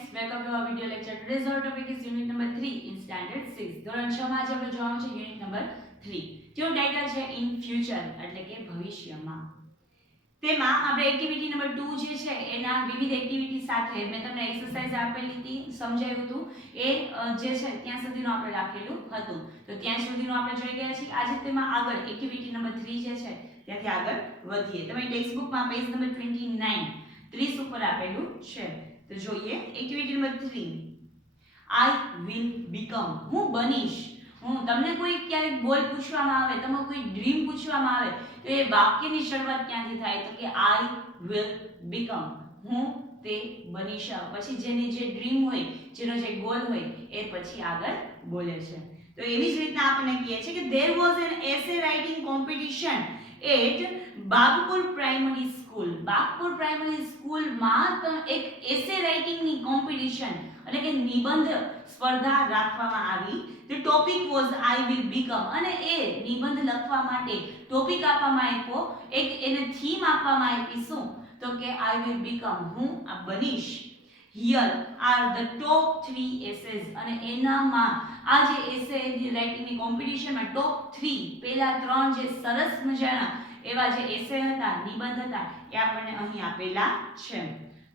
friends, welcome to our video lecture. Today's our topic is unit number 3 in standard 6. ધોરણ 6 માં આજે આપણે જોવાનું છે unit number 3. જેનું ટાઇટલ છે in future એટલે કે ભવિષ્યમાં. તેમાં આપણે એક્ટિવિટી નંબર 2 જે છે એના વિવિધ એક્ટિવિટી સાથે મેં તમને એક્સરસાઇઝ આપેલી હતી, સમજાવ્યું હતું. એ જે છે ત્યાં સુધીનું આપણે રાખેલું હતું. તો ત્યાં સુધીનું આપણે જોઈ ગયા છીએ. આજે તેમાં આગળ એક્ટિવિટી નંબર 3 જે છે ત્યાંથી આગળ વધીએ. તમે ટેક્સ્ટ બુકમાં પેજ નંબર 30 ઉપર આપેલું છે. તો જોઈએ activity number 3. I will become, હું બનીશ. હું તમને કોઈ ક્યારેક ગોલ પૂછવામાં આવે, તમને કોઈ ડ્રીમ પૂછવામાં આવે તો એ વાક્યની શરૂઆત ક્યાંથી થાય? તો કે આઈ વિલ બીકમ, હું તે બનીશ. પછી જેની જે ડ્રીમ હોય, જેનો જે ગોલ હોય એ પછી આગળ બોલે છે. તો એવી જ રીતના આપણને કહે છે કે there was an essay writing competition at Bagpur primary school. Bagpur primary સ્કૂલમાં એક એસે રાઇટિંગની કોમ્પિટિશન એટલે કે નિબંધ સ્પર્ધા રાખવામાં આવી. The topic was I will become, અને એ નિબંધ લખવા માટે ટોપિક આપવામાં આવ્યો, એક એને થીમ આપવામાં આવી. શું? તો કે I will become, હું આ બનીશ. Here are the top 3 essays, અને એનામાં આ જે એસે રાઇટિંગની કોમ્પિટિશનમાં ટોપ 3 પહેલા 3 જે સરસ મજાના એવા જે એસે હતા, નિબંધ હતા એ આપણને અહીં આપેલા છે.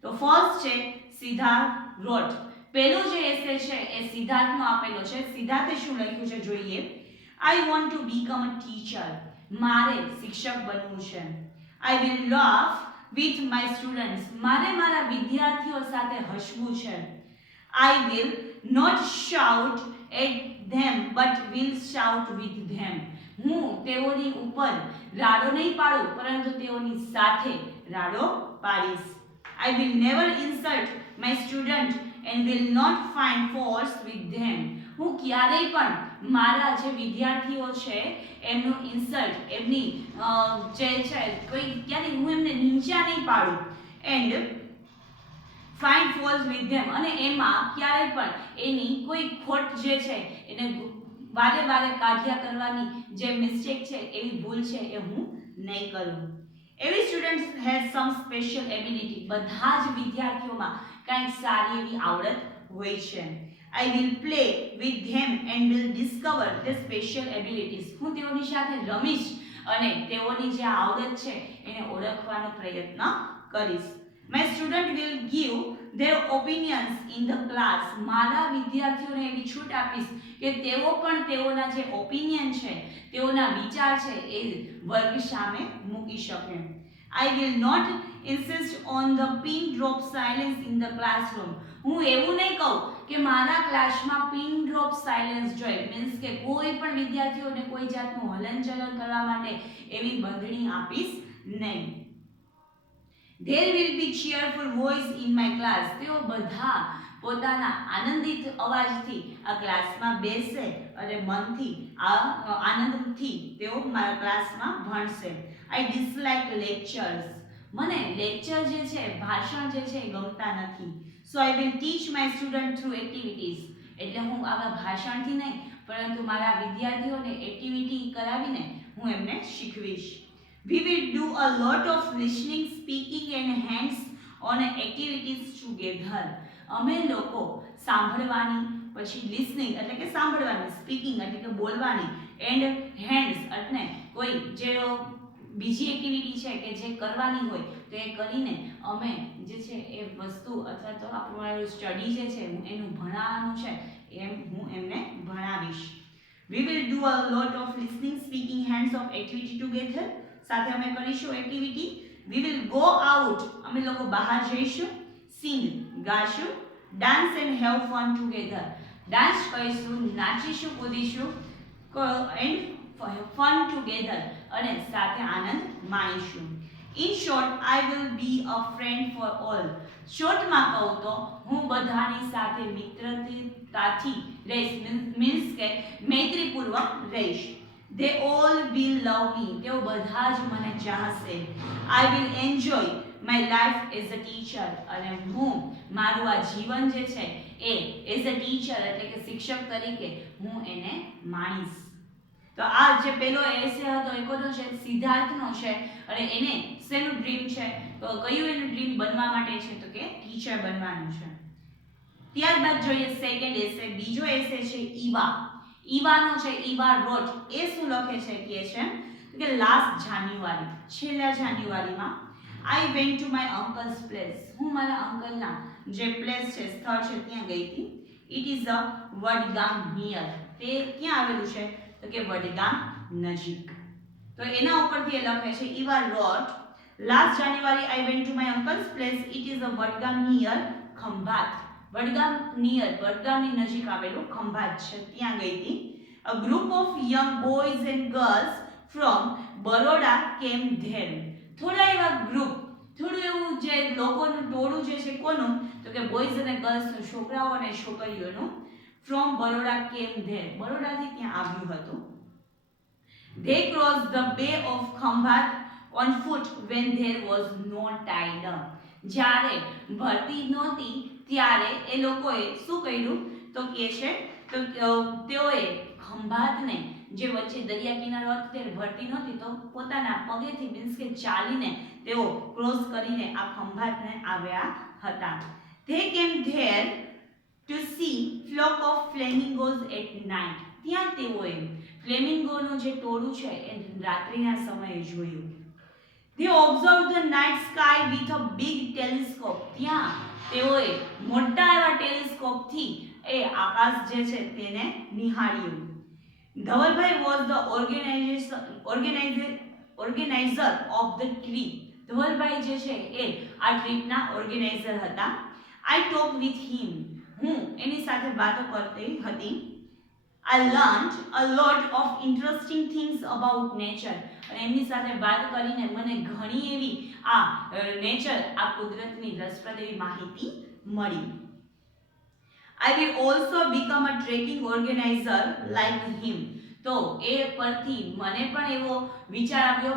તો ફર્સ્ટ છે સિદ્ધાર્થ રોટ. પહેલો જે એસે છે એ સિદ્ધાર્થનો આપેલો છે. સિદ્ધાર્થે શું લખ્યું છે જોઈએ. I want to become a teacher, મારે શિક્ષક બનવું છે. I will laugh with my students, મારે મારા વિદ્યાર્થીઓ સાથે હસવું છે. I will not shout at them but will shout with them, હું તેઓની ઉપર રાડો નહીં પાડું પરંતુ તેઓની સાથે રાડો પાડીશ. I will never insult my student and will not find faults with them, હું ક્યારેય પણ મારા જે વિદ્યાર્થીઓ છે એમનું ઇન્સલ્ટ, એમની જે છે કોઈ ક્યારેય હું એમને નીચા નહીં પાડું. And find faults with them, અને એમાં ક્યારેય પણ એની કોઈ ખોટ જે છે એને વારે વારે કાઢ્યા કરવાની જે મિસ્ટેક છે, એવી ભૂલ છે એ હું નહીં કરું. એવી students has some special ability, બધા જ વિદ્યાર્થીઓમાં કંઈક સારી એવી આવડત હોય છે. I will play with them and will discover their special abilities, હું તેઓની સાથે રમીશ અને તેઓની જે આવડત છે એને ઓળખવાનો પ્રયત્ન કરીશ. My student will give their opinions in the class, મારા વિદ્યાર્થીઓને એવી છૂટ આપીશ કે તેઓ પણ તેઓના જે ઓપિનિયન છે, તેઓના વિચાર છે એ વર્ગ સામે મૂકી શકે. I will not insist on the pin drop silence in the classroom, હું એવું નહીં કહું કે મારા ક્લાસમાં પિન ડ્રોપ સાયલેન્સ જોઈએ, મીન્સ કે કોઈ પણ વિદ્યાર્થીઓને કોઈ જાતનું હલનચલન કરવા માટે એવી બંધણી આપીશ નહીં. There will be cheerful voice in my class, તેઓ બધા પોતાના આનંદિત અવાજથી આ ક્લાસમાં બેસે અને મનથી આનંદથી તેઓ મારા ક્લાસમાં ભણશે. I dislike lectures, મને લેક્ચર જે છે, ભાષણ જે છે એ ગમતા નથી. So I will teach my student through activities, એટલે હું આવા ભાષણથી નહીં પરંતુ મારા વિદ્યાર્થીઓને એક્ટિવિટી કરાવીને હું એમને શીખવીશ. We will do a lot of listening, speaking and hands-on activities together, અમે લોકો સાંભળવાની, પછી listening એટલે કે સાંભળવાની, speaking એટલે કે બોલવાની, and hands એટલે કોઈ જે બીજી એક્ટિવિટી છે કે જે કરવાની હોય તો એ કરીને અમે જે છે એ વસ્તુ અથવા તો આપણું સ્ટડી જે છે એનું ભણાવવાનું છે એમ હું એમને ભણાવીશ. We will do a lot of listening, speaking, hands-on activity together, સાથે અમે કરીશું activity. We will go out, અમે લોકો બહાર જઈશું. Sing, ગાશું. Dance and have fun together, dance કરીશું, નાચીશું, કૂદીશું. And fun together, અને સાથે આનંદ માણીશું. In short, I will be a friend for all, શોર્ટમાં કહું તો હું બધાની સાથે મિત્રતાથી રહીશ, મીન્સ કે મૈત્રીપૂર્વક રહીશ. They all will love me, તેઓ બધા જ મને ચાહશે. I will enjoy my life as a teacher, અને હું મારું આ જીવન જે છે એ as a teacher એટલે કે શિક્ષક તરીકે હું એને માણીશ. તો આ જે પહેલો એસે હતો એ કોનો છે? સિદ્ધાર્થનો છે. અને એને શેનું ડ્રીમ છે? તો કયું એનું ડ્રીમ બનવા માટે છે? તો કે ટીચર બનવાનું છે. ત્યારબાદ જોઈએ સેકન્ડ એસે. બીજો એસે છે ઈવા. ઈવાનો છે ઈવા રોટ. એ શું લખે છે કે લાસ્ટ જાન્યુઆરી, છેલ્લા જાન્યુઆરીમાં આઈ went to my uncle's place. હું મારા અંકલના જે પ્લેસ છે, સ્થળ છે, ત્યાં ગઈ હતી. It is a Vadgam near. તે ક્યાં આવેલું છે તો કે વડગામ નજીક. તો એના ઉપરથી એ લખે છે Eva wrote last January I went to my uncle's place. It is a Vadgam near Khambhat. Vadgam near, વડગામની નજીક આવેલું ખંભાત છે, ત્યાં ગઈ હતી. A group of young boys and girls from Baroda came there. થોડા એવા ગ્રુપ, થોડું એવું જે લોકોનું ટોળું જે છે, કોનું તો કે બોયઝ અને ગર્લ્સ, છોકરાઓ અને છોકરીઓનું, from Baroda came there. બરોડાથી ત્યાં આવ્યું હતું. They crossed the bay of Khambat on foot when there was no tide. જ્યારે ભરતી નહોતી ત્યારે એ લોકોએ શું કર્યું તો કે છે તો તેઓએ ખંભાતને, જે વચ્ચે દરિયા કિનારો હતો ત્યારે ભરતી નહોતી, તો પોતાના પગેથી મીન્સ કે ચાલીને તેઓ ક્રોસ કરીને આ ખંભાતને આવ્યા હતા. They came there to see flock of flamingos at night. ત્યાં તેઓએ ફ્લેમિંગોનું જે ટોળું છે એ રાત્રિના સમયે જોયું. They observed the night sky with a big telescope. ત્યાં તેઓએ મોટા એવા ટેલિસ્કોપથી એ આકાશ જે છે તેને નિહાળ્યું. Dhavalbhai was the organizer of the trip. Dhavalbhai જે છે એ આ ટ્રીપના ઓર્ગેનાઇઝર હતા. I talked with him. હું એની સાથે વાતો કરતી હતી. I learned a lot of interesting things about nature. અને એમની સાથે વાત કરીને મને ઘણી એવી આ નેચર, આ કુદરતની રસપ્રદ એવી માહિતી મળી. I will also become a trekking organizer like him. તો એ પરથી મને પણ એવો વિચાર આવ્યો,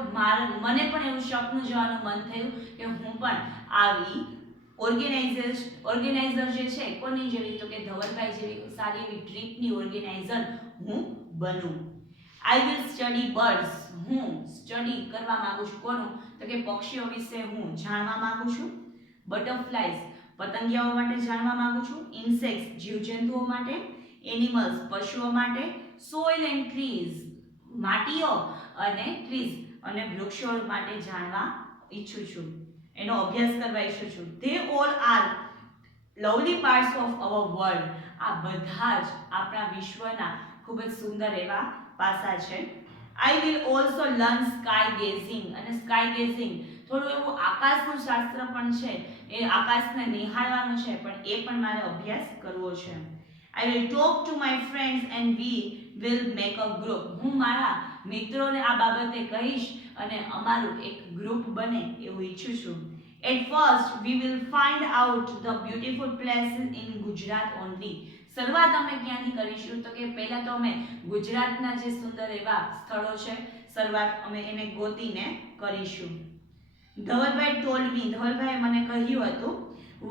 મને પણ એવું સપનું જોવાનું મન થયું કે હું પણ આવી ઓર્ગેનાઇઝર જે છે, કોની જેવી તો કે ધવલભાઈ જેવી સારી એવી ટ્રીપની ઓર્ગેનાઇઝર હું બનું. I will study birds. હું સ્ટડી કરવા માંગુ છું, કોનું તો કે પક્ષીઓ વિશે હું જાણવા માંગુ છું. બટરફ્લાઇઝ, પતંગિયાઓ માટે જાણવા માંગુ છું. ઇન્સેક્ટ્સ, જીવજંતુઓ માટે. એનિમલ્સ, પશુઓ માટે. સોઇલ એન્ડ ટ્રીઝ, માટીઓ અને ટ્રીઝ અને વૃક્ષો માટે જાણવા ઈચ્છું છું, એનો અભ્યાસ કરવા ઈચ્છું છું. They all are lovely parts of our world. આ બધા જ આપણા વિશ્વના ખૂબ જ સુંદર એવા પાસા છે. I will also learn sky gazing. અને sky gazing થોડું એવું આકાશનું શાસ્ત્ર પણ છે, એ આકાશને નિહાળવાનું છે, પણ એ પણ મારે અભ્યાસ કરવો છે. I will talk to my friends and we will make a group. હું મારા મિત્રોને આ બાબતે કહીશ અને અમારું એક ગ્રુપ બને એવું ઈચ્છું છું. At first we will find out the beautiful places in Gujarat only. શરૂઆત અમે ક્યાંથી કરીશું તો કે પહેલા તો અમે ગુજરાતના જે સુંદર એવા સ્થળો છે, શરૂઆત અમે એને ગોતીને કરીશું. Dhavalbhai told me. ધવલભાઈ મને કહ્યું હતું,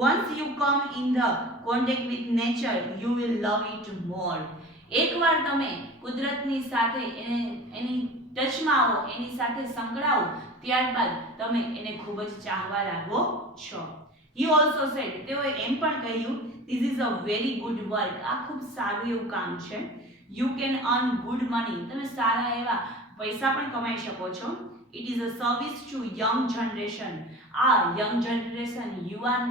once you come in the contact with nature you will love it more. એકવાર તમે કુદરતની સાથે એની ટચમાં આવો, એની સાથે સંકળાવો, ત્યારબાદ તમે એને ખૂબ જ ચાહવા લાગો છો. He also said, તેઓએ એમ પણ કહ્યું, this is a very good work. આ ખૂબ સારું એવું કામ છે. You can earn good money. તમે સારા એવા પૈસા પણ કમાઈ શકો છો. It is a service to young generation. આ young generation, યુવાન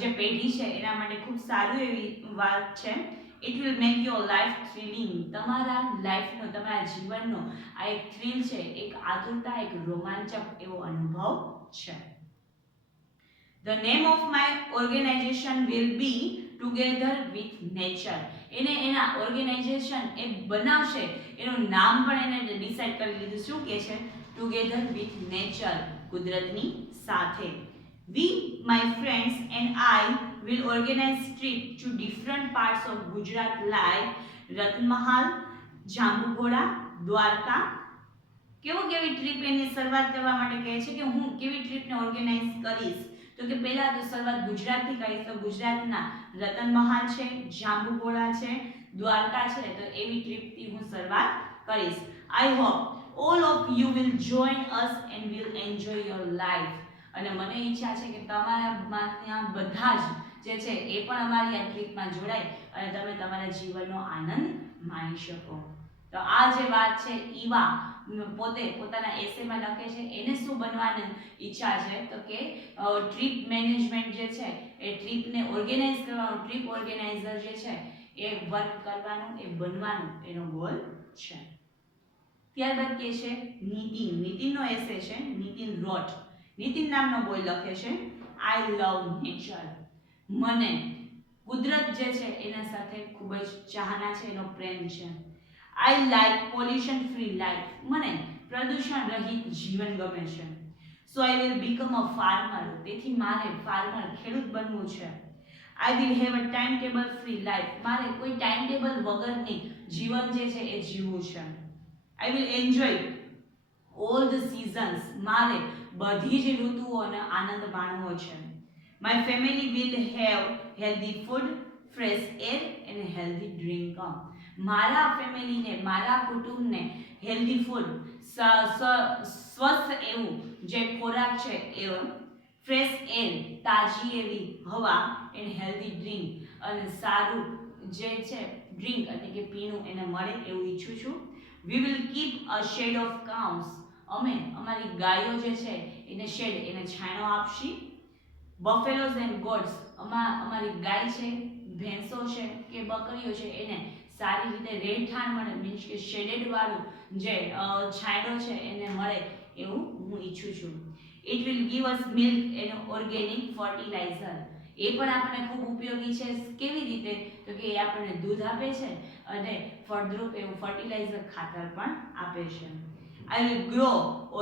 જે પેઢી છે એના માટે ખૂબ સારું એવી વાત છે. It will make your life thrilling. તમારા લાઈફનો, તમારા જીવનનો આ એક થ્રિલ છે, એક આતુરતા, એક રોમાંચક એવો અનુભવ છે. The name of my organization will be Together with Nature. એને એના ઓર્ગેનાઇઝેશન એ બનાવશે, એનું નામ પણ એને ડિસાઈડ કરી લીધું. શું કે છે? Together with Nature, કુદરતની સાથે. We, my friends and I will organize trip to different parts of Gujarat like Ratanmahal, Jambughoda, Dwarka. કેવી ટ્રીપ એની શરૂઆત કરવા માટે કહે છે કે હું કેવી ટ્રીપને ઓર્ગેનાઇઝ કરીશ તો કે પહેલા તો શરૂઆત ગુજરાતથી કરીશ. તો ગુજરાતના રતનમહાલ છે, જાંબુઘોડા છે, દ્વારકા છે, તો એવી ટ્રીપથી હું શરૂઆત કરીશ. I hope all of you will join us and will enjoy your life. અને મને ઈચ્છા છે કે તમારા બધા જ જે છે એ પણ અમારી આ ટ્રીપમાં જોડાય અને તમે તમારા જીવનનો આનંદ માણી શકો. તો આ જે વાત છે ઈવા પોતે પોતાના એસેમાં લખે છે એને શું બનવાની ઈચ્છા છે તો કે ટ્રીપ મેનેજમેન્ટ જે છે એ ટ્રીપને ઓર્ગેનાઇઝ કરવાનું, ટ્રીપ ઓર્ગેનાઇઝર જે છે એ વર્ક કરવાનું, એ બનવાનું એનો ગોલ છે. ત્યારબાદ કે છે નીતિનનો એસે છે નીતિન રોટ. નીતિન નામનો બોય લખે છે આઈ લવ નેચર. મને કુદરત જે છે એના સાથે ખૂબ જ ચાહના છે, એનો પ્રેમ છે. I like pollution free life. મને પ્રદૂષણ રહિત જીવન ગમે છે. So I will become a farmer. તેથી મારે ફાર્મર ખેડૂત બનવું છે. I will have a time table free life. મારે કોઈ ટાઈમ ટેબલ વગરની જીવન જે છે એ જીવવું છે. I will enjoy all the seasons. મારે બધી જ ઋતુઓનો આનંદ માણવો છે. My family will have healthy food, fresh air and healthy drink. મારા ફેમિલીને, મારા કુટુંબને હેલ્ધી ફૂડ, સ્વસ્થ એવું જે ખોરાક છે એ, ફ્રેશ એર તાજી એવી હવા, એન્ડ હેલ્ધી ડ્રિંક અને સારું જે છે ડ્રિંક એટલે કે પીણું એને મળે એવું ઈચ્છું છું. We will keep a shade of cows. અમે અમારી ગાયો જે છે એને શેડ, એને છાંયો આપશી. બફેલોઝ એન્ડ ગોડ્સ. અમારી ગાય છે, ભેંસો છે કે બકરીઓ છે એને સારી રીતે રહેઠાણ મળે, મીન્સ કે શેડેડ વાળું જે છાંયડો છે એને મળે એવું હું ઈચ્છું છું. It will give us milk and organic fertiliser. એ પણ આપણને ખૂબ ઉપયોગી છે. કેવી રીતે તો કે એ આપણને દૂધ આપે છે અને ફળદ્રુપ એવું ફર્ટિલાઇઝર ખાતર પણ આપે છે. I will grow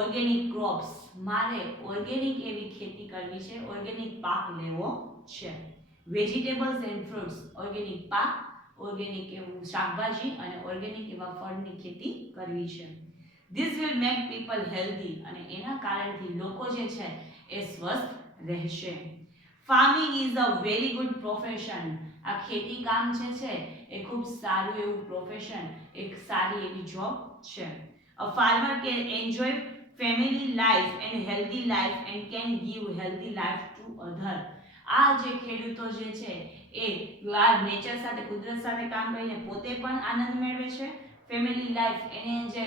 organic crops. મારે ઓર્ગેનિક એવી ખેતી કરવી છે, ઓર્ગેનિક પાક લેવો છે. Vegetables and fruits. ઓર્ગેનિક પાક, ઓર્ગેનિક એવું શાકભાજી અને ઓર્ગેનિક એવા ફળની ખેતી કરવી છે. This will make people healthy. અને એના કારણથી લોકો જે છે એ સ્વસ્થ રહેશે. Farming is a very good profession. આ ખેતી કામ જે છે એ ખૂબ સારું એવું પ્રોફેશન, એક સારી એવી જોબ છે. A farmer can enjoy family life and healthy life and can give healthy life to other. આ જે ખેડૂતો જે છે એ આ નેચર સાથે, કુદરત સાથે કામ કરીને પોતે પણ આનંદ મેળવે છે. ફેમિલી લાઈફ એને જે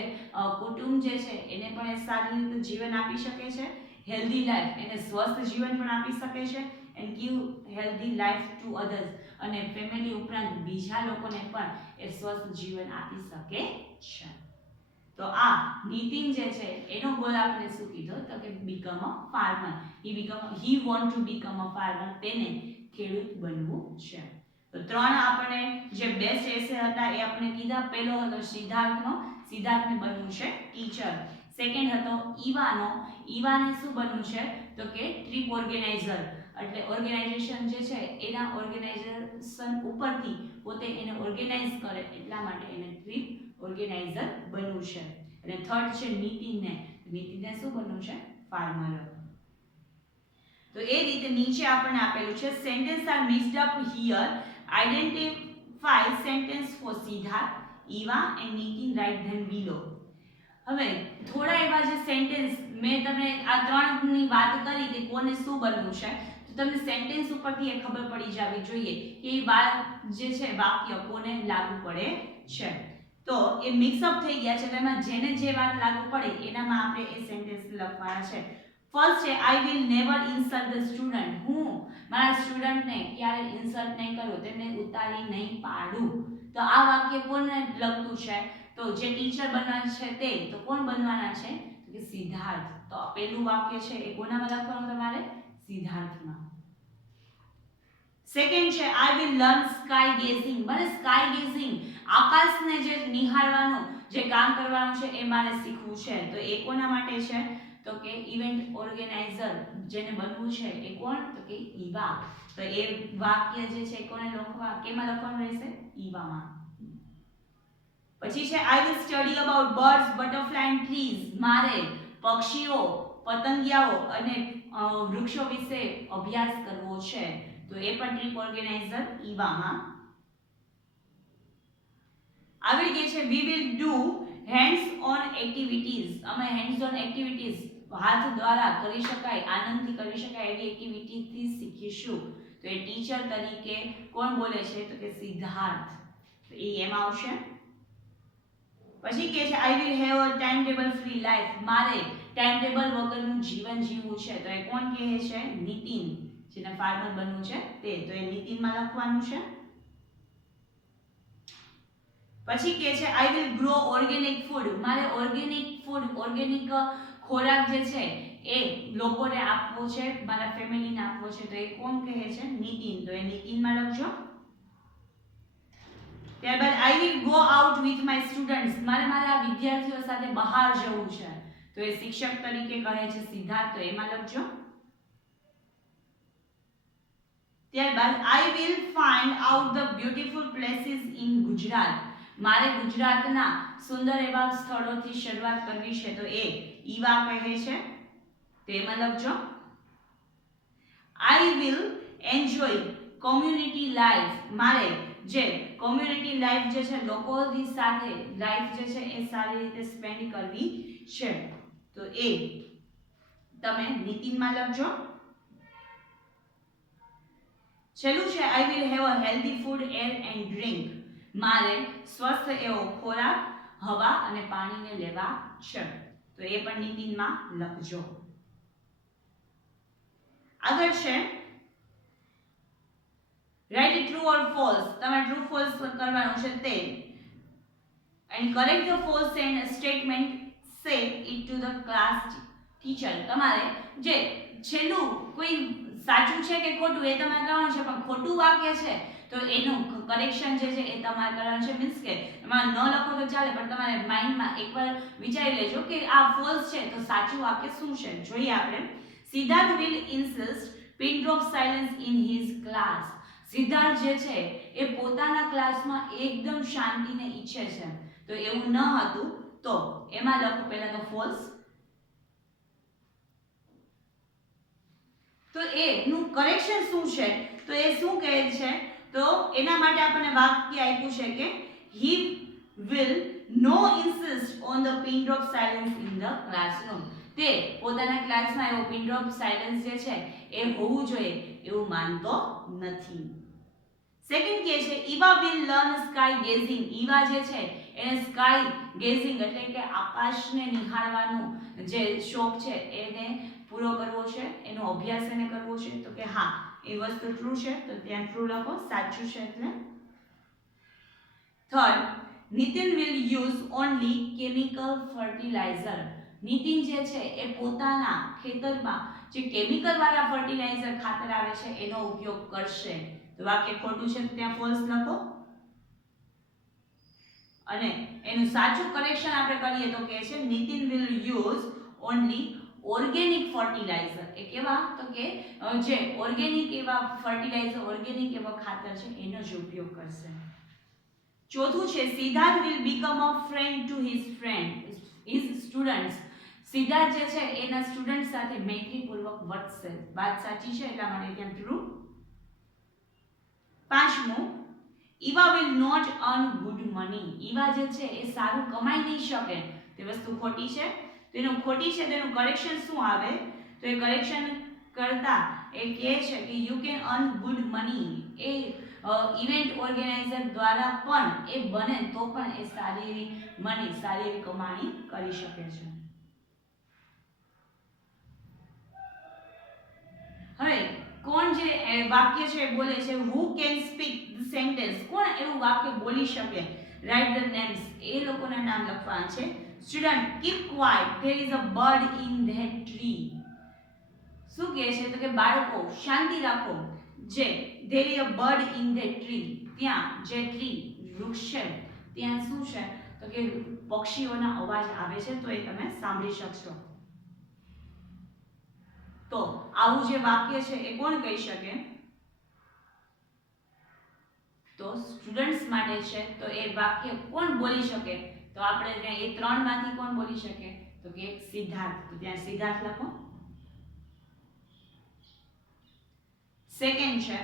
કુટુંબ જે છે એને પણ એ સારી રીતે જીવન આપી શકે છે. હેલ્ધી લાઈફ એને સ્વસ્થ જીવન પણ આપી શકે છે. And give healthy life two others. અને ફેમિલી ઉપરાંત બીજા લોકોને પણ એ સ્વસ્થ જીવન આપી શકે છે. તો આ નીતિન જે છે એનો ગોલ આપણે શું કીધો તો કે become a farmer. He want to become a farmer. તેને ખેડૂત બનવું છે. તો ત્રણ આપણે જે બેસ્ટ એસે હતા એ આપણે કીધા. પહેલો હતો સિદ્ધાર્થનો. સિદ્ધાર્થને બનવું છે ટીચર. સેકન્ડ હતો ઈવાનો. ઈવાને શું બનવું છે તો કે ટ્રીપ ઓર્ગેનાઇઝર. એટલે ઓર્ગેનાઇઝેશન જે છે એના ઓર્ગેનાઇઝેશન ઉપરથી પોતે એને ઓર્ગેનાઇઝ કરે એટલા માટે એને ટ્રીપ ઓર્ગેનાઇઝર બનવું છે. અને થર્ડ છે નીતિનને. નીતિનને શું બનવું છે? ફાર્મર. તો એ રીતે નીચે આપણને આપેલું છે sentences are mixed up here. Identify sentences for Siddharth, Eva and Nitin, write them below. હવે થોડા એવા જે સેન્ટેન્સ મેં તમને આ ત્રણની વાત કરી કે કોને શું બનવું છે, તો તમને સેન્ટેન્સ ઉપરથી એ ખબર પડી જવી જોઈએ કે એ વાત જે છે વાક્ય કોને લાગુ પડે છે. તો એ મિક્સઅપ થઈ ગયા છે. એમાં જેને જે વાત લાગુ પડે એનામાં આપણે એ સેન્ટેન્સ લખવાના છે. ફર્સ્ટ છે I will never insult the student. હું મારા સ્ટુડન્ટને ક્યારે ઇન્સલ્ટ નહીં કરું, તેમને ઉતારી નહીં પાડું. તો આ વાક્ય કોને લગતું છે? તો જે ટીચર બનવાના છે તે. તો કોણ બનવાના છે? તો કે સિદ્ધાર્થ. તો પહેલું વાક્ય છે એ કોનામાં લખવાનું તમારે? સિદ્ધાર્થમાં. સેકન્ડ છે I will learn sky gazing. મને સ્કાય ગેઝિંગ, આકાશને જે નિહાળવાનું જે કામ કરવાનું છે એ મારે શીખવું છે. તો એ કોના માટે છે? તો કે ઇવેન્ટ ઓર્ગેનાઇઝર જેને બનવું છે એ કોણ? તો કે ઈવા. તો એ વાક્ય જે છે કોને લખવા, કેમાં લખવાનું રહેશે? ઈવામાં. પછી છે I will study about birds, butterfly and trees. મારે પક્ષીઓ, પતંગિયાઓ અને વૃક્ષો વિશે અભ્યાસ કરવો છે. તો એ પણ ટ્રીપ ઓર્ગેનાઇઝર ઈવામાં. આગળ કે છે we will do hands on activities. અમે હેન્ડ્સ ઓન એક્ટિવિટીઝ હાથ દ્વારા કરી શકાય, આનંદથી કરી શકાય એવી એક્ટિવિટીથી શીખીશું. તો એ ટીચર તરીકે કોણ બોલે છે તો કે સિદ્ધાર્થ, તો એ એમાં આવશે. પછી કે છે I will have a time table free life, મારે ટાઈમ ટેબલ વગરનું જીવન જીવવું છે, તો એ કોણ કહે છે નીતિન, જેને ફાર્મર બનવું છે તે, તો એ નીતિનમાં લખવાનું છે. પછી કે છે I will grow organic food, મારે ઓર્ગેનિક ફૂડ, ઓર્ગેનિક ખોરાક જે છે એ લોકોને આપવો છે, મારા ફેમિલીને આપવો છે, તો એ કોણ કહે છે નીતિન, તો એ નીતિનમાં લખજો. ત્યારબાદ I will go out with my students, મારે મારા વિદ્યાર્થીઓ સાથે બહાર જવું છે, તો એ શિક્ષક તરીકે કહે છે સિદ્ધાર્થ, તો એમાં લખજો. ત્યારબાદ I will find out the beautiful places in Gujarat, મારે ગુજરાતના સુંદર એવા સ્થળોથી શરૂઆત કરવી છે, તો એ ઈવા કહે છે, તેમાં લખજો. I will enjoy community life, મારે જે કોમ્યુનિટી લાઈફ જે છે લોકોની સાથે લાઈફ જે છે એ સારી રીતે સ્પેન્ડ કરવી છે, તો એ તમે નીતિનમાં લખજો. છેલ્લું છે I will have a healthy food, air and drink, મારે સ્વસ્થ એવો ખોરાક, હવા અને પાણીને લેવા છે, તો એ પણ નીતિનમાં લખજો. આગળ છે રાઇટ ટ્રુ ઓર ફોલ્સ, તમારે ટ્રુ ફોલ્સ કરવાનું છે તે, and correct the false and statement, સે it to the class teacher, તમારે જે છેલ્લું કોઈ સાચું છે કે ખોટું એ તમારે કરવાનું છે, પણ ખોટું વાક્ય છે તો એનું કરેક્શન જે છે એ તમારે કરવાનું છે. મીન્સ કે એમાં ન લખો તો ચાલે, પણ તમારે માઇન્ડમાં એકવાર વિચારી લેજો કે આ ફોલ્સ છે તો સાચું વાક્ય શું છે. જોઈએ આપણે. Siddharth will insist pin drop silence in his class, Siddharth જે છે એ પોતાના ક્લાસમાં એકદમ શાંતિને ઈચ્છે છે, તો એવું ન હતું, તો એમાં લખો પહેલા તો ફોલ્સ. તો એનું કરેક્શન શું છે, તો એ શું કહે છે, તો એના માટે આપણને વાક્ય આપ્યું છે કે he will no insist on the pin drop silence in the classroom, તે પોતાના ક્લાસમાં એવો પિન ડ્રોપ સાયલેન્સ જે છે એ હોવું જોઈએ એવું માનતો નથી. સેકન્ડ કે છે Eva will learn sky gazing, Eva જે છે એને સ્કાય ગેઝિંગ એટલે કે આકાશને નિહાળવાનો જે શોખ છે એને પૂરો કરવો છે, એનો અભ્યાસ એને કરવો છે, તો કે હા એ વસ્તુ ટ્રુ છે, તો ત્યાં ટ્રુ લખો, સાચું છે એટલે. Third, Nitin will use only chemical fertiliser, Nitin જે છે એ પોતાના ખેતરમાં જે કેમિકલ વાળા ફર્ટિલાઇઝર ખાતર આવે છે એનો ઉપયોગ કરશે, તો વાક્ય ખોટું છે તો ત્યાં ફોલ્સ લખો. અને એનું સાચું કરેક્શન આપણે કરીએ તો કે છે Nitin will use only organic fertiliser, એ કેવા તો કે જે ઓર્ગેનિક એવા ફર્ટિલાઇઝર, ઓર્ગેનિક એવા ખાતર છે એનો જ ઉપયોગ કરશે. ચોથું છે Siddharth will become a friend to his students, Siddharth જે છે એના સ્ટુડન્ટ સાથે મૈત્રીપૂર્વક વર્તશે, વાત સાચી છે એટલા માટે ત્યાં ટ્રુ. પાંચમું, Eva will not earn good money, Eva જે છે એ સારું કમાઈ નહીં શકે, તે વસ્તુ ખોટી છે, તો એનું ખોટી છે તો એનું કરેક્શન શું આવે, તો એ કરેક્શન કરતા એ કહે છે કે you can earn good money, A event organiser દ્વારા પણ એ બને તો પણ એ સારી એવી મની, સારી એવી કમાણી કરી શકે છે. હવે કોણ જે વાક્ય છે બોલે છે, who can speak the sentence, કોણ એવું વાક્ય બોલી શકે, રાઇટ ધ નેમ્સ, એ લોકોના નામ લખવાના છે. Student keep quite, there is a bird in that tree, શું કહે છે તો કે બાળકો શાંતિ રાખો, જે there is a bird in that tree, ત્યાં જે ટ્રી વૃક્ષ છે ત્યાં શું છે તો કે પક્ષીઓના અવાજ આવે છે, તો એ તમે સાંભળી શકશો. તો આવું જે વાક્ય છે એ કોણ કહી શકે, તો સ્ટુડન્ટ્સ માટે છે, તો એ વાક્ય કોણ બોલી શકે, તો આપણે ત્યાં એ ત્રણમાંથી કોણ બોલી શકે તો કે સિદ્ધાર્થ, તો ત્યાં સિદ્ધાર્થ લખો. સેકન્ડ છે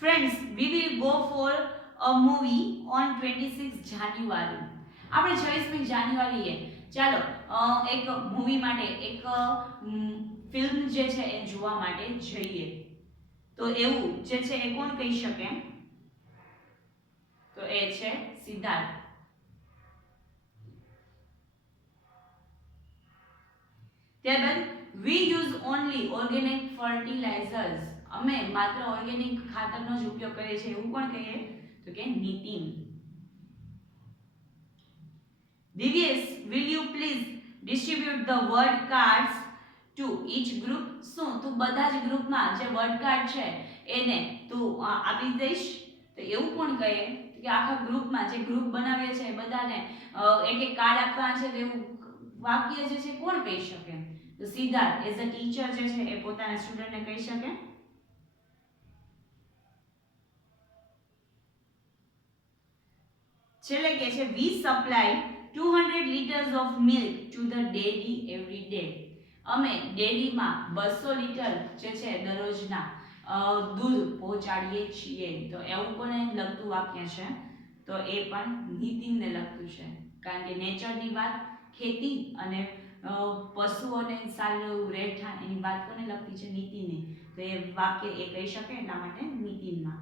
friends we will go for a movie on 26 જાન્યુઆરી, આપણે 26મી જાન્યુઆરીએ ચાલો એક મૂવી માટે, એક ફિલ્મ જે છે એ જોવા માટે જઈએ, તો એવું જે છે એ કોણ કહી શકે? તો એ છે સિદ્ધાર્થ. ત્યારબાદ we use only organic fertilizers. અમે માત્ર ઓર્ગેનિક ખાતરનો જ ઉપયોગ કરીએ છીએ એવું કોણ કહે? તો કે Nitin. Divyesh, will you please distribute the word cards to each group? શું તું બધા જ ગ્રુપમાં જે વર્ડ કાર્ડ છે એને તું આપી દઈશ? તો એવું કોણ કહે કે આખા ગ્રુપમાં જે ગ્રુપ બનાવીએ છે બધાને એક એક કાર્ડ આપવાના છે તેવું વાક્ય જે છે કોણ કહી શકે? તો સિદ્ધાર્થ એઝ અ ટીચર જે છે એ પોતાના સ્ટુડન્ટને કહી શકે. છેલ્લે કે છે we supply 200 liters of milk to the dairy every day. અમે ડેરીમાં 200 લીટર જે છે દરરોજના દૂધ પહોંચાડીએ છીએ. તો એવું કોને લગતું વાક્ય છે? તો એ પણ નીતિનને લગતું છે, કારણ કે નેચરની વાત, ખેતી અને પશુઓને સારું રહેઠાણ એની વાત કોને લગતી છે? નીતિને. તો એ વાક્ય એ કહી શકે એટલા માટે નીતિનમાં.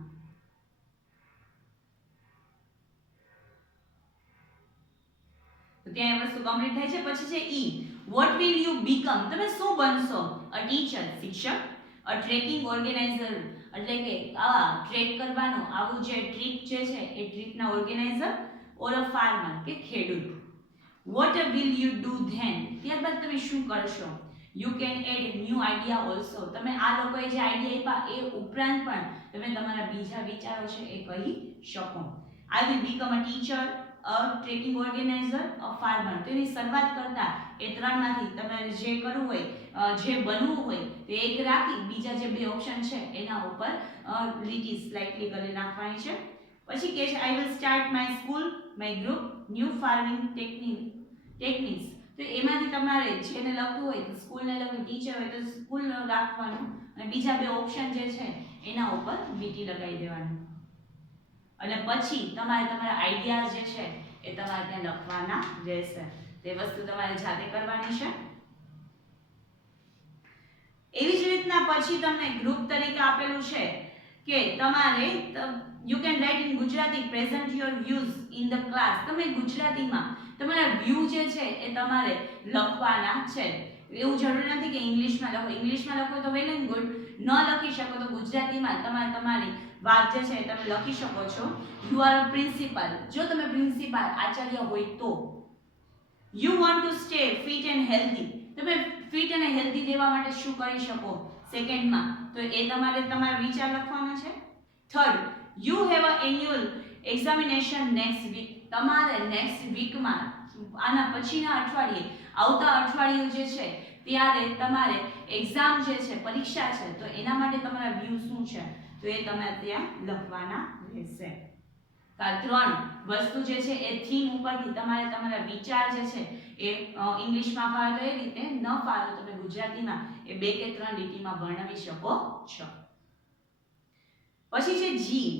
તો ત્યાં એ વસ્તુ કમ્પ્લીટ થાય છે. પછી છે ઈ what will you become? તમે શું બનશો? અ ટીચર શિક્ષક, અ ટ્રેકિંગ ઓર્ગેનાઇઝર એટલે કે આ ટ્રેક કરવાનો આવું જે ટ્રીપ જે છે એ ટ્રીપના ઓર્ગેનાઇઝર, ઓર અ ફાર્મર કે ખેડૂત. what will you do then? ત્યારબાદ તમે શું કરશો? you can add new idea also. તમે આ લોકોએ જે આઈડિયા આપ્યા એ ઉપરાંત પણ તમે તમારા બીજા વિચારો છે એ કહી શકો. I will become a teacher, a trekking organizer, a farmer. તો એની શરૂઆત કરતા એ ત્રણમાંથી તમારે જે કરવું હોય, જે બનવું હોય તો એક રાખી બીજા જે બે ઓપ્શન છે એના ઉપર લીટી સ્લાઇટલી કરી નાખવાની છે. પછી કહે છે I will start my school, my group, new farming techniques. તો એમાંથી તમારે જેને લખવું હોય તો સ્કૂલને લગતું, ટીચર હોય તો સ્કૂલ રાખવાનું અને બીજા બે ઓપ્શન જે છે એના ઉપર લીટી લગાવી દેવાની. અને પછી તમારે તમારા આઈડિયા જે છે એ તમારે ત્યાં લખવાના રહેશે. તે વસ્તુ તમારે જાતે કરવાની છે. એવી જ રીતના પછી તમને ગ્રુપ તરીકે આપેલું છે કે તમારે you can write in Gujarati, present your views in the class. તમે ગુજરાતીમાં તમારા વ્યૂ જે છે એ તમારે લખવાના છે. એવું જરૂરી નથી કે ઇંગ્લિશમાં લખો. ઇંગ્લિશમાં લખો તો વેલ એન્ડ ગુડ, ન લખી શકો તો ગુજરાતીમાં તમારે તમારી વાત જે છે તમે લખી શકો છો. યુ આર અ પ્રિન્સિપલ, જો તમે પ્રિન્સિપાલ આચાર્ય હોય તો. You want to stay fit and healthy, તમે ફિટ અને હેલ્ધી રહેવા માટે શું કરી શકો સેકન્ડમાં, તો એ તમારે તમારા વિચાર લખવાના છે. Third, you have a annual examination next week, તમારે નેક્સ્ટ વીકમાં આના પછીના અઠવાડિયે આવતા અઠવાડિયું જે છે ત્યારે તમારે એક્ઝામ જે છે પરીક્ષા છે, તો એના માટે તમારા વ્યૂ શું છે તો એ તમારે ત્યાં લખવાના રહેશે. આ ત્રણ વસ્તુ જે છે એ થીમ ઉપરથી તમારે તમારા વિચાર જે છે એ ઇંગ્લિશમાં ફાવે તો એ રીતે, ન ફાવે તો તમે ગુજરાતીમાં એ 2 કે 3 લીટીમાં વર્ણવી શકો છો. પછી છે જી,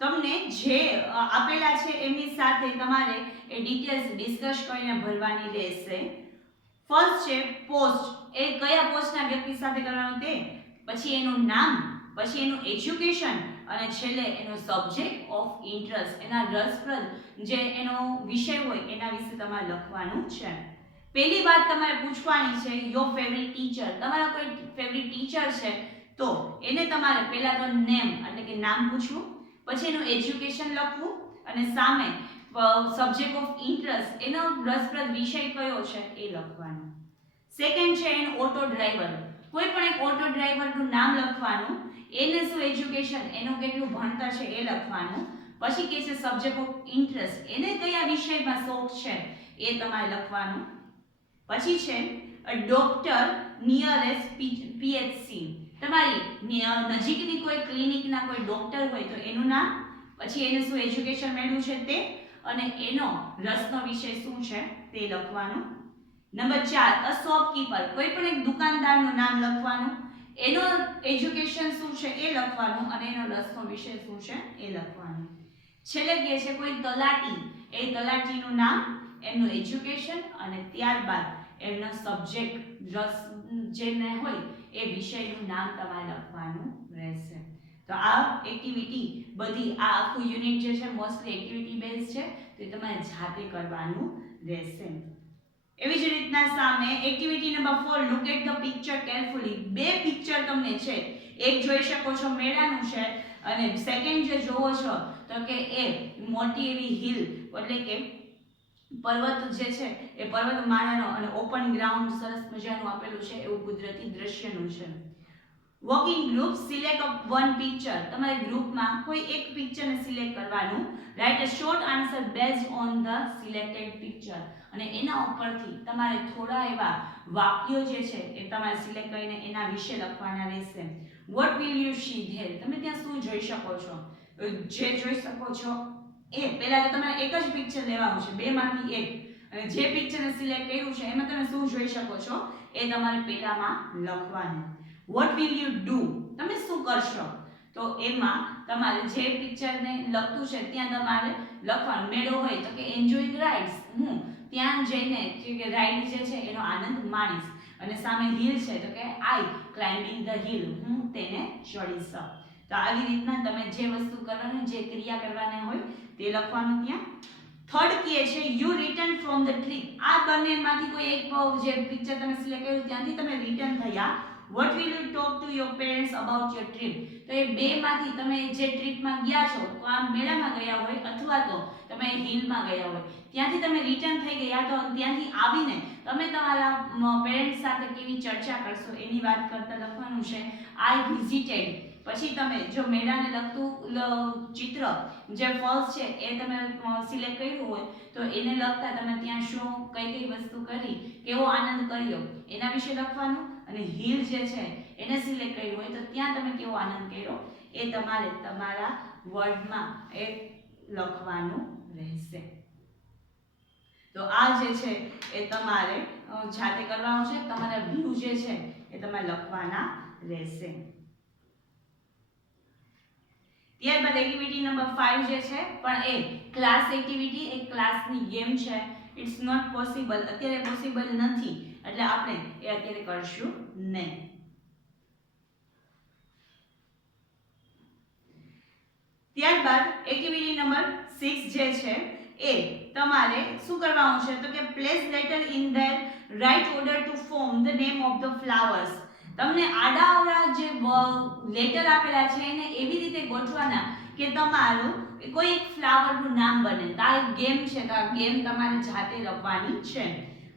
તમને જે આપેલા છે એમની સાથે તમારે એ ડિટેલ્સ ડિસ્કસ કરીને ભરવાની રહેશે. ફર્સ્ટ છે પોસ્ટ, એ કયા પોસ્ટના વ્યક્તિ સાથે કરવાનું તે, પછી એનું નામ, પછી એનું એજ્યુકેશન અને છેલ્લે એનો સબ્જેક્ટ ઓફ ઇન્ટરેસ્ટ, એના રસપ્રદ જે એનો વિષય હોય એના વિશે તમારે લખવાનું છે. પહેલી વાત તમારે પૂછવાની છે યોર ફેવરિટ ટીચર, તમારા કોઈ ફેવરિટ ટીચર છે તો એને તમારે પહેલા તો નેમ એટલે કે નામ પૂછવું, પછી એનું એજ્યુકેશન લખવું અને સામે સબ્જેક્ટ ઓફ ઇન્ટરેસ્ટ એનો રસપ્રદ વિષય કયો છે એ લખવાનું. સેકન્ડ છે એનું ઓટો ડ્રાઈવર, કોઈ પણ એક ઓટો ડ્રાઈવરનું નામ લખવાનું, એને શું એજ્યુકેશન, એનું કેટલું ભણતર છે એ લખવાનું. પછી કે છે સબ્જેક્ટ ઓફ ઇન્ટરેસ્ટ, એને કયા વિષયમાં શોખ છે એ તમારે લખવાનું. પછી છે ડોક્ટર નિયરેસ્ટ પીએચસી, તમારી નજીકની કોઈ ક્લિનિકના કોઈ ડોક્ટર હોય તો એનું નામ, પછી એને શું એજ્યુકેશન મેળવ્યું છે તે અને એનો રસનો વિષય શું છે તે લખવાનું. નંબર 4 અ શોપકીપર, કોઈ પણ એક દુકાનદારનું નામ લખવાનું, એનો એજ્યુકેશન શું છે એ લખવાનું અને એનો રસનો વિષય શું છે એ લખવાનું. છેલ્લે કહે છે કોઈ તલાટી, એ તલાટીનું નામ, એમનું એજ્યુકેશન અને ત્યારબાદ એમનો સબ્જેક્ટ રસ જેને હોય એ વિષયનું નામ તમારે લખવાનું રહેશે. તો આ એક્ટિવિટી બધી આ આખું યુનિટ જે છે મોસ્ટલી એક્ટિવિટી બેઝ છે, તો તમારે જાતે કરવાનું રહેશે. એવી જ રીતના સામે activity number 4, look at the picture carefully. બે પિક્ચર તમને છે, એક જોઈ શકો છો મેળાનું છે અને સેકન્ડ જે જોવો છો તો કે એ મોટી એવી હિલ એટલે કે પર્વત જે છે એ પર્વતમાળાનો અને ઓપન ગ્રાઉન્ડ સરસ મજાનું આપેલું છે એવું કુદરતી દ્રશ્યનું છે. Working group, select one picture. તમારે ગ્રુપમાં કોઈ એક પિક્ચરને સિલેક્ટ કરવાનું. Write a short answer based on the selected picture. અને એના ઉપરથી તમારે થોડા એવા વાક્યો જે છે એ તમારે સિલેક્ટ કરીને એના વિશે લખવાના રહેશે. What will you see there. તમે ત્યાં શું જોઈ શકો છો? જે જોઈ શકો છો એ પહેલા તો તમારે એક જ પિક્ચર લેવાનું છે, બેમાંથી એક. અને જે પિક્ચરને સિલેક્ટ કર્યું છે એમાં તમે શું જોઈ શકો છો એ તમારે પહેલામાં લખવાનું. What will you do. તમે શું કરશો? તો એમાં તમારે જે પિક્ચરને લખતું છે ત્યાં તમારે લખવાનું. મેળો હોય તો કે એન્જોયિંગ રાઇડ્સ, હું ત્યાં જઈને કે રાઇડ જે છે એનો આનંદ માણીશ. અને સામે હિલ છે તો કે આઈ ક્લાઇમ્બિંગ ધ હિલ, હું તેને ચડીશ. તો આવી રીતના તમે જે વસ્તુ કરવાની, જે ક્રિયા કરવાની હોય તે લખવાનું ત્યાં. થર્ડ કે છે you return from the trip. આ બંનેમાંથી કોઈ એક જે પિક્ચર તમે સિલેક્ટ કર્યું ત્યાંથી તમે રિટર્ન થયા. What will you talk to your parents about your trip. તો એ બેમાંથી તમે જે ટ્રીપમાં ગયા છો, તો આ મેળામાં ગયા હોય અથવા તો તમે હિલમાં ગયા હોય, ત્યાંથી તમે રિટર્ન થઈ ગયા તો ત્યાંથી આવીને તમે તમારા પેરેન્ટ્સ સાથે કેવી ચર્ચા કરશો એની વાત કરતા લખવાનું છે આઈ વિઝિટેડ. પછી તમે જો મેળાને લગતું ચિત્ર જે ફોલ્સ છે એ તમે સિલેક્ટ કર્યું હોય તો એને લગતા તમે ત્યાં શું કઈ કઈ વસ્તુ કરી, કેવો આનંદ કર્યો એના વિશે લખવાનું. અને હિલ જે છે એને સિલેક્ટ કર્યું હોય તો ત્યાં તમે કેવો આનંદ કર્યો એ તમારે તમારા વર્ડમાં એ લખવાનું રહેશે. તો આ જે છે એ તમારે જાતે કરવાનું છે. તમારા વ્યૂ જે છે એ તમારે લખવાના રહેશે. ત્યારબાદ એક્ટિવિટી નંબર 5 જે છે પણ એ ક્લાસ એક્ટિવિટી, એક ક્લાસની ગેમ છે. ઇટ્સ નોટ પોસિબલ, અત્યારે પોસિબલ નથી એટલે આપણે એ અત્યારે કરશું નહીં. ત્યારબાદ એક્ટિવિટી નંબર 6 જે છે એ તમારે શું કરવાનું છે તો કે place letter in their right order to form the name of the flowers. તમને આડાઅવળા જે લેટર આપેલા છે એને એવી રીતે ગોઠવાના કે તમારું કોઈ એક ફ્લાવરનું નામ બને. તો આ એક ગેમ છે, તો આ ગેમ તમારે જાતે રમવાની છે.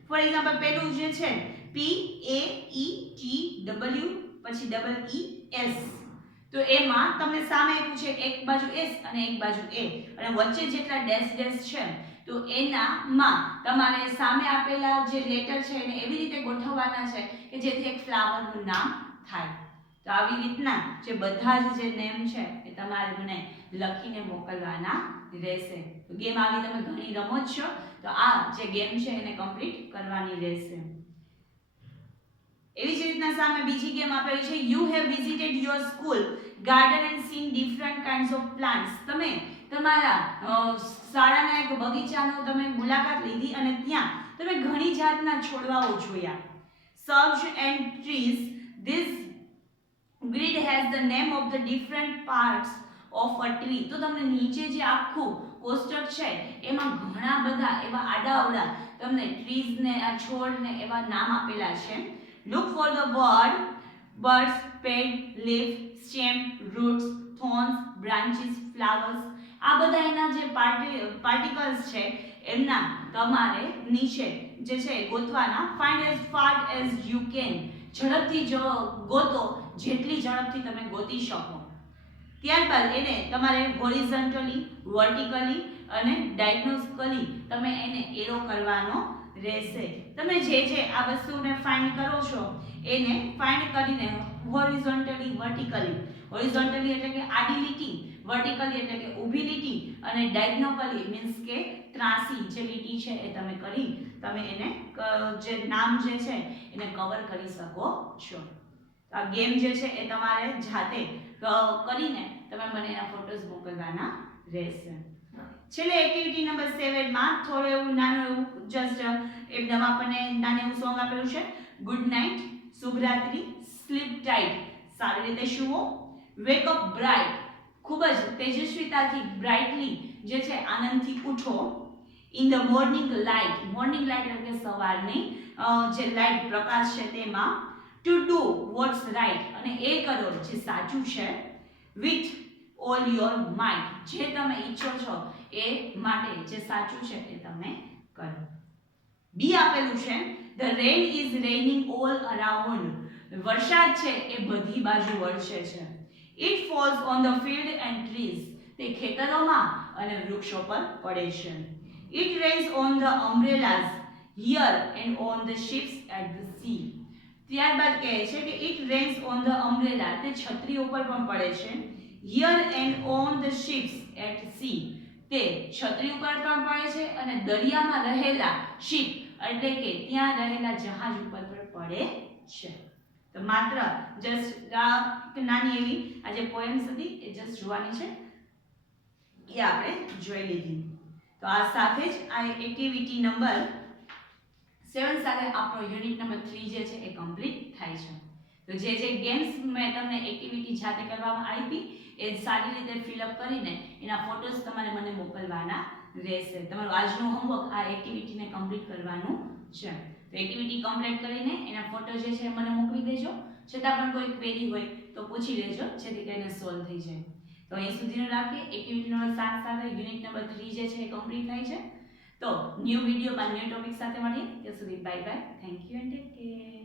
ફોર એક્ઝામ્પલ પેલું જે છે PAETW પછી EES. તો એમાં તમને સામે આપ્યું છે એક બાજુ S અને એક બાજુ A અને વચ્ચે જેટલા ડેશ ડેશ છે તો એનામાં તમારે સામે આપેલા જે લેટર છે એને એવી રીતે ગોઠવવાના છે કે જેથી એક ફ્લાવરનું નામ થાય. તો આવી રીતના જે બધા જ જે નેમ છે એ તમારે મને લખીને મોકલવાના રહેશે. તો ગેમ આવી તમે ઘણી રમો જ છો તો આ જે ગેમ છે એને કમ્પ્લીટ કરવાની રહેશે. એવી જ રીતના સામે બીજી ગેમ આપેલી છે you have visited your school garden and scene different kinds of plants. તમે તમારા શાળાના એક બગીચાનો તમે મુલાકાત લીધી અને ત્યાં તમે ઘણી જાતના છોડવાઓ જોયા. Serves and trees. This grid has the name of the different parts of a tree. તો તમને નીચે જે આખું કોષ્ટક છે એમાં ઘણા બધા એવા આડાઅવળા તમને ટ્રીઝને આ છોડને એવા નામ આપેલા છે. Look for the word birds, pet, leaf, stem, roots, thorns, branches, flowers. આ બધા એના જે પાર્ટિકલ્સ છે એમના તમારે નીચે જે છે ગોતવાના. Find as fast as you can. ઝડપથી જો ગોતો જેટલી ઝડપથી તમે ગોતી શકો. ત્યારબાદ એને તમારે હોરિઝોન્ટલી, વર્ટિકલી અને ડાયગોનલી તમે એને એરો કરવાનો રહેશે. તમે જે આ વસ્તુને ફાઇન્ડ કરો છો એને ફાઇન્ડ કરીને હોરિઝોન્ટલી, વર્ટિકલી, હોરિઝોન્ટલી એટલે કે આડી લીટી, વર્ટિકલી એટલે કે ઊભી લીટી અને ડાયગોનલી મીન્સ કે ત્રાસી જે લીટી છે એ તમે કરી તમે એને જે નામ જે છે એને કવર કરી શકો છો. આ ગેમ જે છે એ તમારે જાતે કરીને તમે મને એના ફોટોઝ મોકલવાના રહેશે. છેલ્લે એક્ટિવિટી નંબર 7 માં થોડું એવું નાનું એવું જસ્ટ એકદમ આપણને નાનું એવું સોંગ આપેલું છે. ગુડ નાઇટ, શુભરાત્રી, સ્લીપ ટાઈટ, સારી રીતે સૂવો. વેક અપ બ્રાઇટ, ખૂબ જ તેજસ્વીતાથી, બ્રાઇટલી જે છે આનંદથી ઉઠો. In the morning light, morning light એટલે કે સવારની જે લાઇટ પ્રકાશ છે તેમાં. ટુ ડુ વોટ્સ રાઇટ, અને એ કરો જે સાચું છે. વિથ ઓલ યોર માઇન્ડ, જે તમે ઈચ્છો છો એ માટે જે સાચું છે એ તમે કરો. બી આપેલું છે the rain is raining all around, વરસાદ છે એ બધી બાજુ વરસે છે. It falls on the field and trees, તે ખેતરોમાં અને વૃક્ષો પર પડે છે. It rains on the umbrellas here and on the ships at the sea. ત્યારબાદ કહે છે કે it rains on the umbrella, તે છત્રી ઉપર પણ પડે છે. Here and on the ships at sea, તે છત્રી ઉપર પણ પડે છે અને દરિયામાં રહેલા શિપ એટલે કે ત્યાં રહેલા જહાજ ઉપર પણ પડે છે. તો માત્ર જસ્ટ નાની એવી આ જે પોએમ્સ હતી એ જસ્ટ જોવાની છે, એ આપણે જોઈ લીધી. તો આ સાથે જ આ એક્ટિવિટી નંબર 7 સાથે આપણો યુનિટ નંબર 3 જે છે એ કમ્પ્લીટ થાય છે. તો જે ગેમ્સ મેં તમને એક્ટિવિટી જાતે કરવામાં આવી એ સારી રીતે ફિલઅપ કરીને એના ફોટોસ તમારે મને મોકલવાના રહેશે. તમારું આજનું હોમવર્ક આ એક્ટિવિટીને કમ્પ્લીટ કરવાનું છે. તો એક્ટિવિટી કમ્પ્લીટ કરીને એના ફોટો જે છે મને મોકલી દેજો. છતાં પણ કોઈ ક્વેરી હોય તો પૂછી લેજો, જેથી કરીને સોલ્વ થઈ જાય. તો અહીં સુધીનું રાખીએ. એક્ટિવિટી નંબર 7 સાથે યુનિટ નંબર 3 જે છે એ કમ્પ્લીટ થાય છે. તો ન્યૂ વિડીયોમાં ન્યૂ ટોપિક સાથે મળીએ. ત્યાં સુધી bye bye, thank you and take care.